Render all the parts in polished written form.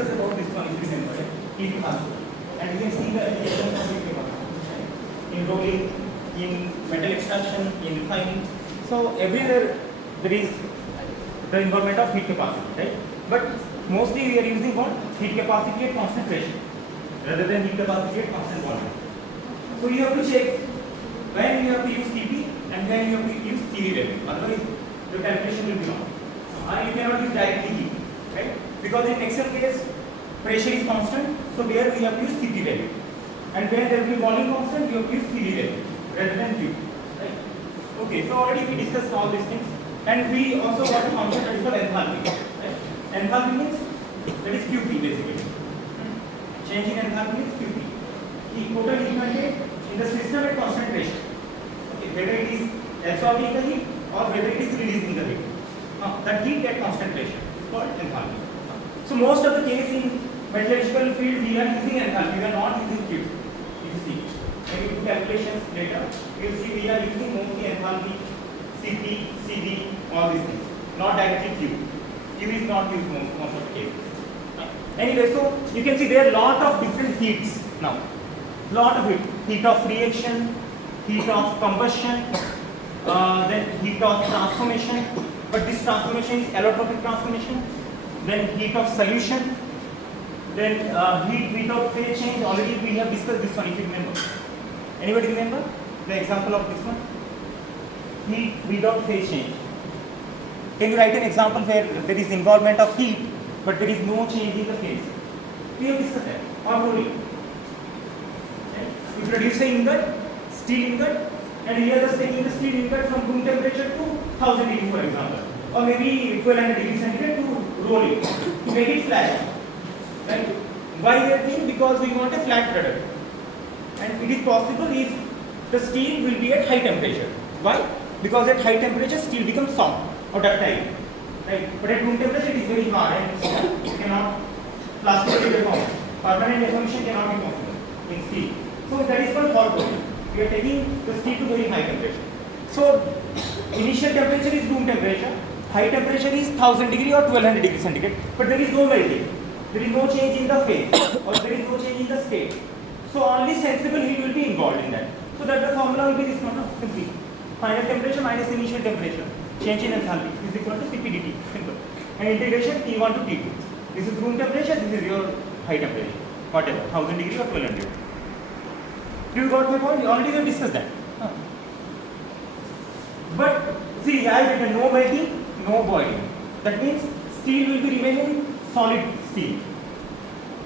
discussed about this one, if you remember, right? Heat transfer. And you can see the application of heat transfer in rolling, in metal extraction, in refining. So everywhere there is the involvement of heat capacity, right? But mostly we are using what? Heat capacity at constant pressure rather than heat capacity at constant volume. So you have to check when you have to use Cp and when you have to use Cv value. Otherwise, the calculation will be wrong. You cannot use directly heat, right? Because in Excel case, pressure is constant, so there we have to use Cp value. And when there will be volume constant, you have to use Cv value rather than Q, right? Okay, so already we discussed all these things, and we also got a concept that is called enthalpy. Right? Enthalpy means that is QP basically. Change in enthalpy is QP. The total heat content in the system at constant pressure. Okay, whether it is absorbing the heat or whether it is releasing the heat. That heat at constant pressure is called enthalpy. So most of the case in metallurgical field we are using enthalpy, we are not using Q. If you see, when you do calculations later, you will see we are using mostly enthalpy, Cp, Cv, all these things, not directly Q. Q is not used most of the cases. Anyway, so you can see there are a lot of different heats now. Lot of heat of reaction, heat of combustion, then heat of transformation. But this transformation is allotropic transformation. Then heat of solution. Then heat of phase change. Already we have discussed this one, if you remember. Anybody remember the example of this one? Heat without phase change. Can you write an example where there is involvement of heat, but there is no change in the phase? We have discussed that. Or rolling. You produce an ingot, steel ingot, and here the taking the steel ingot from room temperature to 1000 degrees, for example, or maybe 1200 degrees centigrade to roll it, to make it flat. Right? Why we are doing? Because we want a flat product, and it is possible if the steel will be at high temperature. Why? Because at high temperature steel becomes soft or ductile, right? But at room temperature it is very hard and it cannot plastically deform. Permanent deformation cannot be possible in steel. So that is called hot rolling. We are taking the steel to very high temperature. So initial temperature is room temperature, high temperature is 1000 degree or 1200 degree centigrade, but there is no melting. There is no change in the phase or there is no change in the state. So only sensible heat will be involved in that. So that the formula will be this one, simply. Final temperature minus initial temperature. Change in enthalpy is equal to CPdT. Simple. And integration T1 to T2. This is room temperature, this is your high temperature. Whatever, 1000 degree or 1200. Do you got my point? Already we have discussed that. But see, I have written no melting, no boiling. That means steel will be remaining solid steel.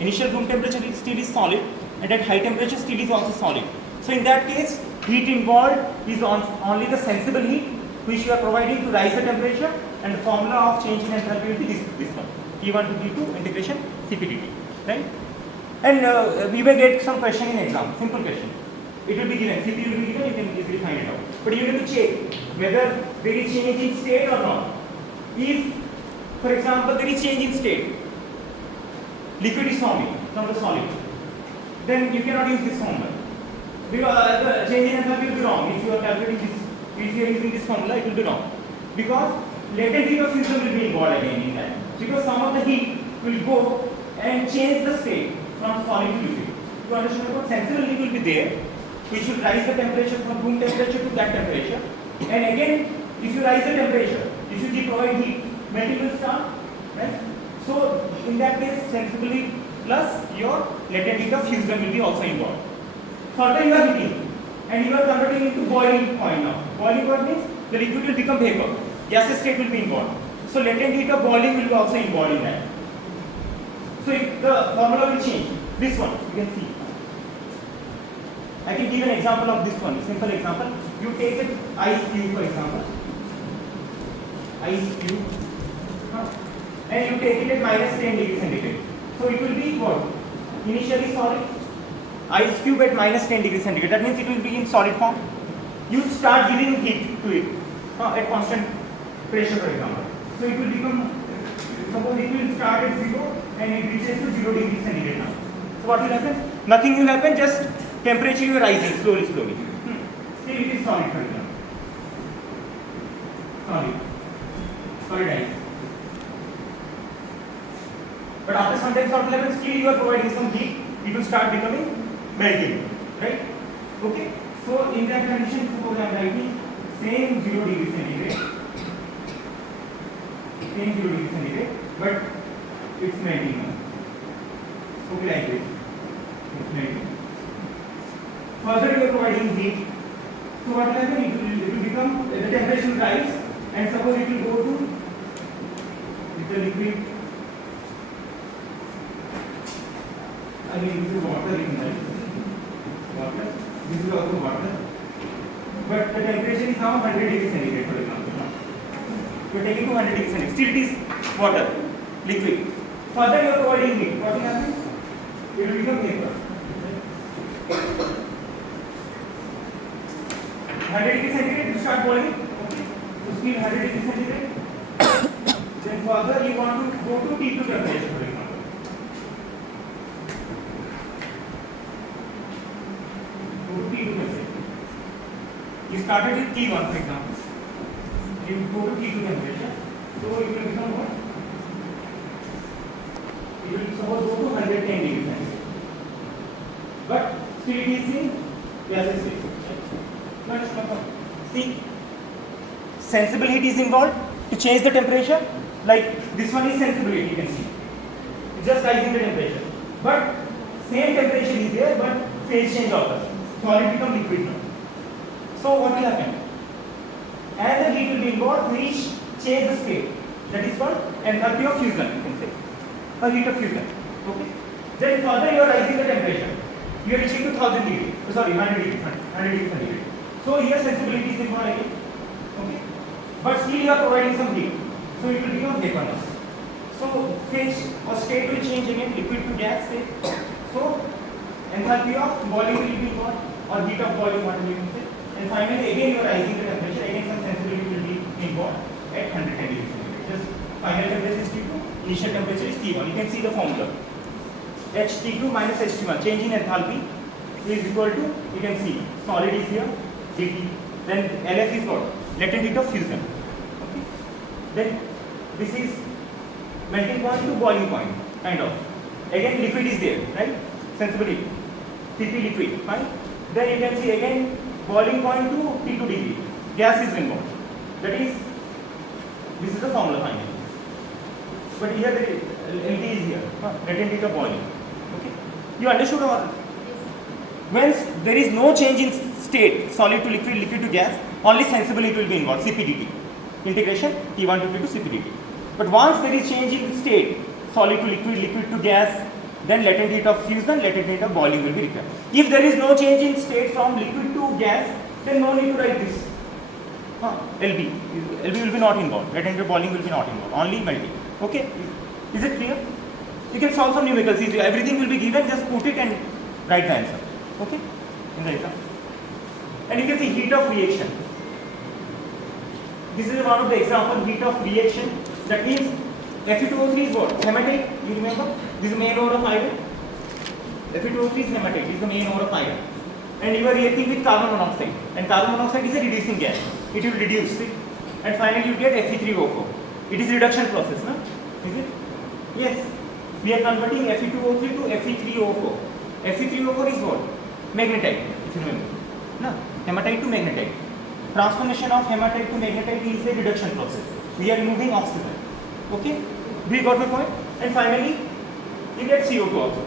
Initial room temperature steel is solid, and at high temperature steel is also solid. So in that case, heat involved is only the sensible heat which you are providing to rise the temperature, and the formula of change in enthalpy will be this one, T1 to T2 integration CPdT, right? And we may get some question in exam, simple question. It will be given, Cp will be given, you can easily find it out. But you have to check whether there is change in state or not. If, for example, there is change in state, liquid is forming from the solid, then you cannot use this formula. Because the change in enthalpy will be wrong. If you are calculating this, if you are using this formula, it will be wrong. Because latent heat of fusion will be involved again in that. Because some of the heat will go and change the state from solid to liquid. You understand what sensible heat will be there, which will rise the temperature from room temperature to that temperature. And again, if you rise the temperature, if you keep providing heat, melting will start, right? So in that case, sensible heat plus your latent heat of fusion will be also involved. Further you are heating, and you are converting into boiling point now. Boiling point means the liquid will become vapor. Gaseous state will be involved. So latent heat of boiling will be also involved in that. So the formula will change. This one, you can see. I can give an example of this one, simple example. You take an ice cube, for example. Ice cube. And you take it at minus 10 degrees centigrade. So it will be what? Initially solid. Ice cube at minus 10 degrees centigrade. That means it will be in solid form. You start giving heat to it at constant pressure, for example. So it will become, suppose it will start at 0 and it reaches to 0 degrees centigrade now. So what will happen? Nothing will happen, just temperature will rising slowly. Still it is solid, for example. Solid ice. But after some time salt level, still you are providing some heat, it will start becoming melting, right? Okay. So in that condition, suppose I am writing same 0 degree centigrade, but it's melting now. Okay, like this. It's melting. Further, you are providing heat. So what will happen? It will become, the temperature will rise, and suppose it will go to the liquid. Again, this is water in that. Water. This is also water. But the temperature is now 100 degrees centigrade, for example. You are taking to 100 degrees centigrade. Still it is water, liquid. Further, you are providing heat. What will happen? It will become vapor. 100 degrees centigrade, you start boiling. Okay. So still 100 degrees centigrade. Then further, you want to go to T2 temperature, for example. You started with T1, for example. You go to T2 temperature. So it will become what? It will suppose go to 110 degrees Celsius. But still it is in gaseous state. See, sensible heat is involved to change the temperature. Like this one is sensible heat, you can see. It's just rising the temperature. But same temperature is there, but phase change occurs. Solid become liquid now. So what will happen? Another heat will be involved which change the state. That is called enthalpy of fusion, you can say. A heat of fusion. Okay. Then further you are rising the temperature. You are reaching to 1000 degrees. Sorry, 100 degrees. 100 degrees centigrade. So here sensibility is involved again. Okay. But still you are providing some heat. So it will become vapor now. So phase or state will change again, liquid to gas state. So enthalpy of boiling will be involved, or heat of boiling, whatever you can say. And finally, again you are rising the temperature, again some sensibility will be involved at 110 degrees centigrade. Just final temperature is T2, initial temperature is T1. You can see the formula. HT2 minus HT1, change in enthalpy is equal to, you can see, solid is here, dt. Then LF is what? Latent heat of fusion. Okay. Then this is melting point to boiling point, kind of. Again liquid is there, right? Sensibility. Cp liquid, fine. Then you can see again boiling point to T2 degree. Gas is involved. That is, this is the formula finally. But here the LT is here. Latent heat of boiling. Okay. You understood or not? When there is no change in state, solid to liquid, liquid to gas, only sensibility will be involved. CPDT. Integration T1 to T2 CPDT. But once there is change in state, solid to liquid, liquid to gas, then latent heat of fusion, latent heat of boiling will be required. If there is no change in state from liquid to gas, then no need to write this. LB. LB will be not involved. Latent heat of boiling will be not involved. Only melting. Okay? Is it clear? You can solve some numericals. Everything will be given, just put it and write the answer. Okay? In the exam. And you can see heat of reaction. This is one of the example, heat of reaction. That means Fe2O3 is what? Hematite. You remember? This is the main ore of iron. Fe2O3 is hematite. This is the main ore of iron. And you are reacting with carbon monoxide. And carbon monoxide is a reducing gas. It will reduce it. And finally you get Fe3O4. It is reduction process, no? Is it? Yes. We are converting Fe2O3 to Fe3O4. Fe3O4 is what? Magnetite, if you remember. No? Hematite to magnetite. Transformation of hematite to magnetite is a reduction process. We are removing oxygen. Okay? Do you got my point? And finally, you get CO2 also.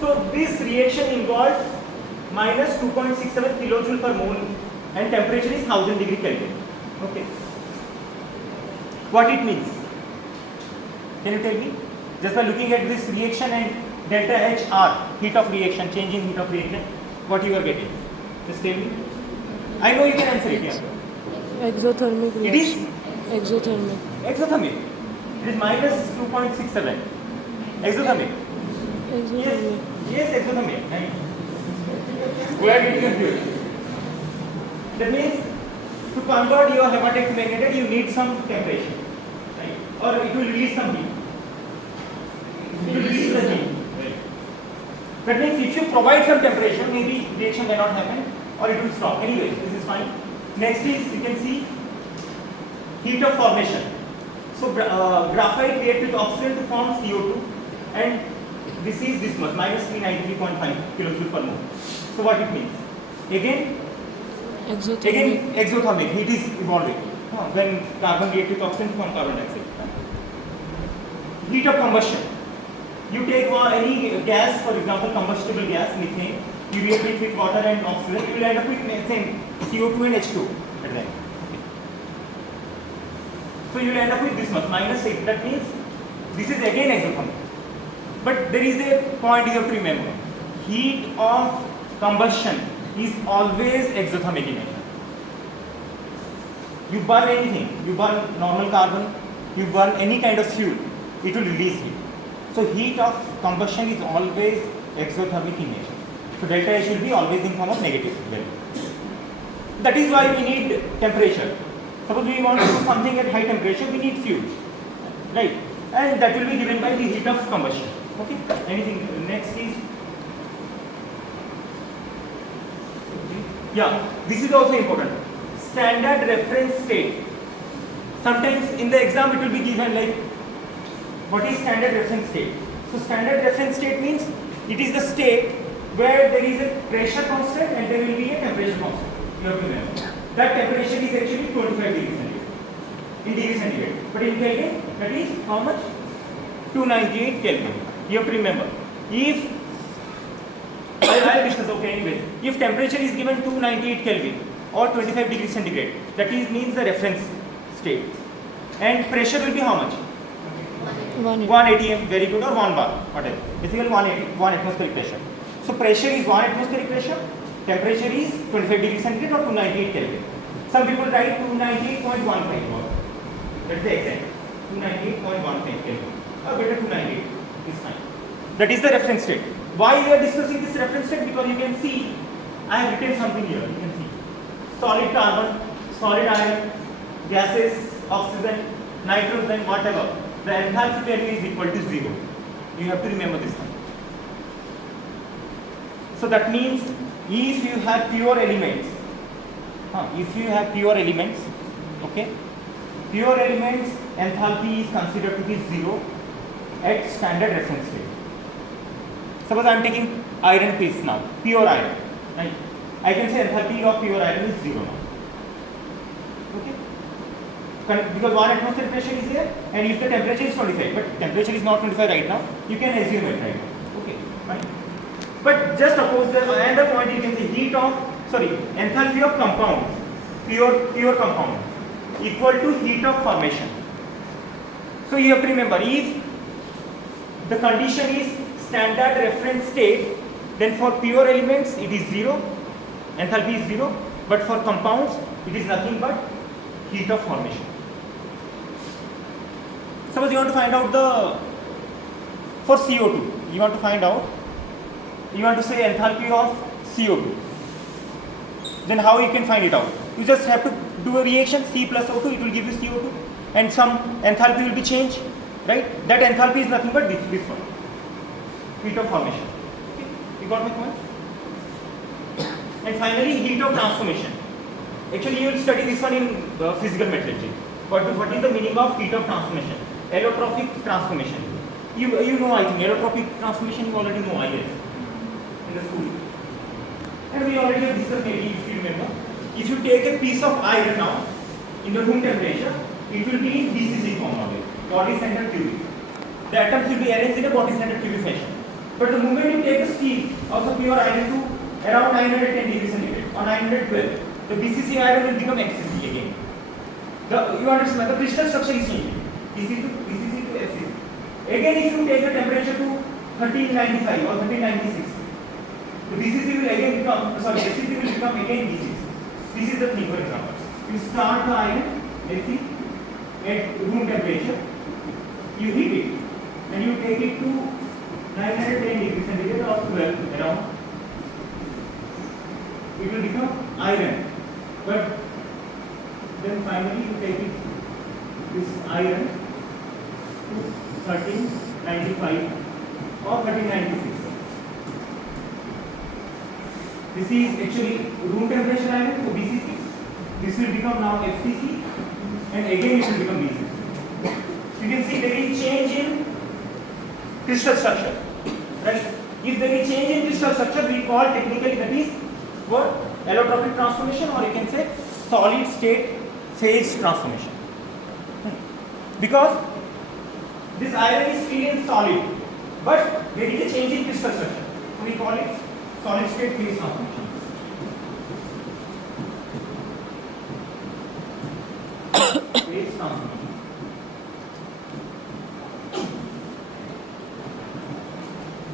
So this reaction involved minus 2.67 kilojoule per mole and temperature is 1000 degree Kelvin. Okay. What it means? Can you tell me? Just by looking at this reaction and delta HR, heat of reaction, change in heat of reaction, what you are getting? Just tell me. I know you can answer it. Yeah. Exothermic reaction. It is? Exothermic. Exothermic. It is minus 2.67. Exothermic. Exothermic. Yes, exothermic. Right. We are getting confused. That means to convert your hematite to magnetite, you need some temperature, right? Or it will release some heat. It will release the heat. Right. That means if you provide some temperature, maybe reaction may not happen, or it will stop. Anyways, this is fine. Next is, you can see heat of formation. So graphite react with oxygen to form CO2. and this is this much, minus 393.5 kilojoule per mole. So what it means? Again exothermic heat is evolving when carbon react with oxygen to form carbon dioxide. Heat of combustion. You take any gas, for example, combustible gas, methane, you react it with water and oxygen, you will end up with methane, CO2 and H2 at the end. So you will end up with this much, minus 8. That means this is again exothermic. But there is a point you have to remember. Heat of combustion is always exothermic in nature. You burn anything, you burn normal carbon, you burn any kind of fuel, it will release heat. So heat of combustion is always exothermic in nature. So delta H will be always in form of negative value. That is why we need temperature. Suppose we want to do something at high temperature, we need fuel, right? And that will be given by the heat of combustion. Okay. Anything next is, yeah, this is also important. Standard reference state. Sometimes in the exam it will be given like, what is standard reference state? So standard reference state means it is the state where there is a pressure constant and there will be a temperature constant. You have to remember. That temperature is actually 25 degrees centigrade. In degrees centigrade. But in Kelvin, that is how much? 298 Kelvin. You have to remember. If I'll discuss, okay, anyway. If temperature is given 298 Kelvin or 25 degrees centigrade, that is means the reference state. And pressure will be how much? 1 atm, very good, or 1 bar, whatever. Basically 1 atmospheric pressure. So pressure is 1 atmospheric pressure, temperature is 25 degrees centigrade or 298 Kelvin. Some people write 298.15 bar. That's the exact. 298.15 Kelvin. Or better 298 is fine. That is the reference state. Why we are discussing this reference state? Because you can see, I have written something here. You can see solid carbon, solid iron, gases, oxygen, nitrogen, whatever. The enthalpy value is equal to 0. You have to remember this one. So that means if you have pure elements, okay, pure elements enthalpy is considered to be 0 at standard reference state. Suppose I am taking iron piece now, pure iron. Right? I can say enthalpy of pure iron is 0 now. Okay? Because 1 atmospheric pressure is there, and if the temperature is 25, but temperature is not 25 right now, you can assume it right now. Okay, fine. But just suppose that another point you can say enthalpy of compound, pure compound, equal to heat of formation. So you have to remember, if the condition is standard reference state, then for pure elements it is 0, enthalpy is 0, but for compounds it is nothing but heat of formation. Suppose you want to find out for CO2, you want to say enthalpy of CO2. Then how you can find it out? You just have to do a reaction, C plus O2, it will give you CO2, and some enthalpy will be changed, right? That enthalpy is nothing but this one, heat of formation. Okay, you got my point? And finally, heat of transformation. Actually, you will study this one in physical metallurgy. What is the meaning of heat of transformation? Allotropic transformation. You know, I think allotropic transformation you already know, I guess, in the school. And we already have discussed, maybe if you remember. If you take a piece of iron now in the room temperature, it will be in BCC form always, body centered cubic. The atoms will be arranged in a body centered cubic fashion. But the moment you take a steel, also pure iron, to around 910 degrees centigrade or 912, the BCC iron will become XCC again. You understand, the crystal structure is changing. BCC to FCC. Again, if you take the temperature to 1395 or 1396, the BCC will again become, FCC will become again BCC. This is the thing, for example. You start the iron, Fe, at room temperature, you heat it, and you take it to 910 degrees centigrade or 12 around. It will become iron. But then finally you take it, this iron, to 1395 or 1396. This is actually room temperature iron, so BCC. This will become now FCC, and again it will become BCC. You can see there is change in crystal structure, right? If there is change in crystal structure, we call technically that is what? Allotropic transformation, or you can say solid state phase transformation. Because this iron is still in solid, but there is a change in crystal structure, so we call it solid state phase transformation. Phase transformation.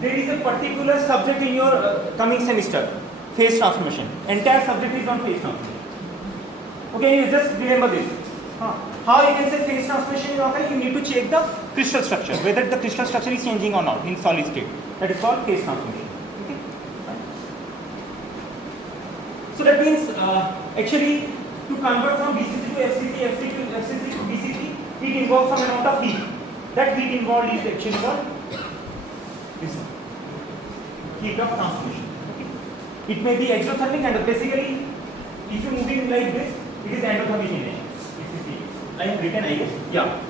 There is a particular subject in your coming semester, phase transformation. Entire subject is on phase transformation. Okay, you just remember this. How you can say phase transformation is occurring? You need to check the crystal structure, whether the crystal structure is changing or not in solid state. That is called phase transformation. Okay. So that means actually to convert from BCC to FCC, FCC to FCC to BCC, it involves some amount of heat. That heat involved is actually what? This one. Heat of transformation. Okay. It may be exothermic, and basically, if you move it like this, it is endothermic in nature. I have written, I guess. Yeah.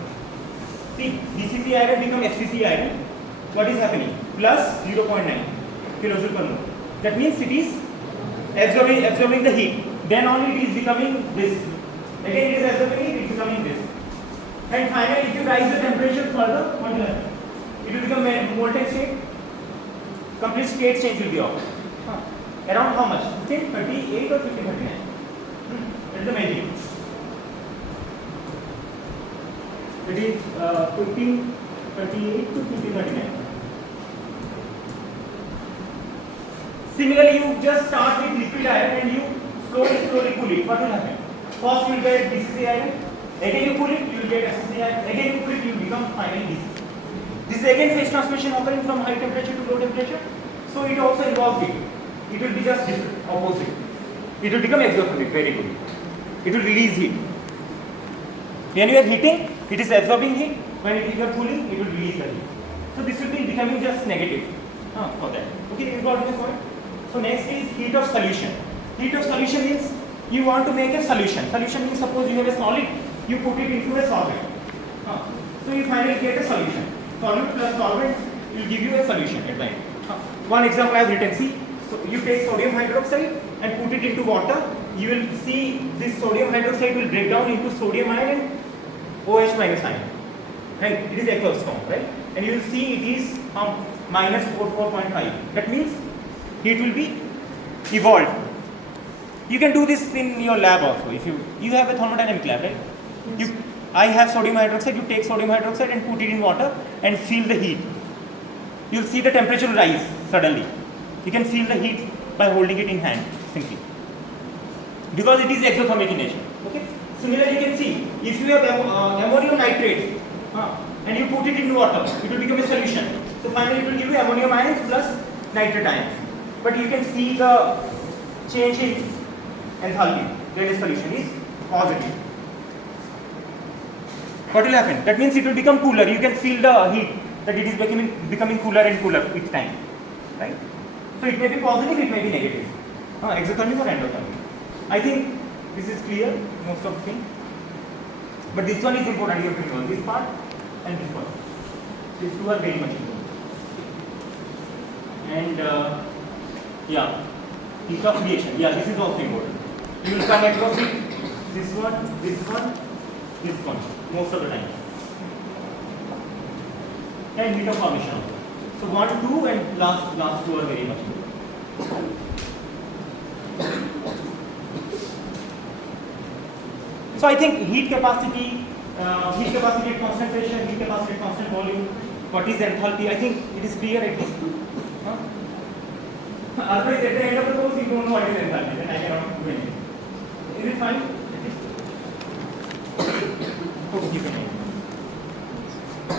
See, BCC iron become FCC iron. What is happening? Plus 0.9 kilojoule per mole. That means it is absorbing the heat. Then only it is becoming this. Again, it is absorbing it is becoming this. And finally, if you rise the temperature further, what will happen? It will become a molten state. Complete state change will be off. Around how much? 1538 or 1539? That is the magic. It is 1538 to 1539. Similarly, you just start with liquid iron and you slowly cool it. What will happen? First you will get BCC iron. Again you cool it, you will get FCC iron. Again you cool it, you will become finally BCC. This is again phase transformation occurring from high temperature to low temperature. So it also involves heat. It will be just different, opposite. It will become exothermic, very good. It will release heat. When you are heating, it is absorbing heat. When you are cooling, it will release the heat. So this will be becoming just negative for that. Okay, you got this point? So next is heat of solution. Heat of solution means you want to make a solution. Solution means suppose you have a solid, you put it into a solvent. So you finally get a solution. Solid plus solvent will give you a solution at the end. One example I have written, see, so you take sodium hydroxide and put it into water, you will see this sodium hydroxide will break down into sodium ion and OH minus ion. Right? It is aqueous form, right? And you will see it is minus 44.5. That means heat will be evolved. You can do this in your lab also. If you have a thermodynamic lab, right? Yes. I have sodium hydroxide, you take sodium hydroxide and put it in water and feel the heat. You will see the temperature rise suddenly. You can feel the heat by holding it in hand simply. Because it is exothermic in nature. Okay? Similarly, you can see if you have ammonium nitrate and you put it in water, it will become a solution. So finally, it will give you ammonium ions plus nitrate ions. But you can see the change in enthalpy. Then the solution is positive. What will happen? That means it will become cooler. You can feel the heat that it is becoming cooler and cooler each time. Right? So it may be positive, it may be negative. Exothermic or endothermic. I think this is clear, most of the thing. But this one is important, you have to know this part and this one. These two are very much important. And yeah, heat of reaction. Yeah, this is also important. You will come across it, this one, most of the time. And heat of formation also. So 1, 2 and last two are very much important. So I think heat capacity at constant pressure, heat capacity at constant volume, what is enthalpy, I think it is clear at least. Otherwise at the end of the course you don't know what is enthalpy, then I cannot do anything. Is it fine?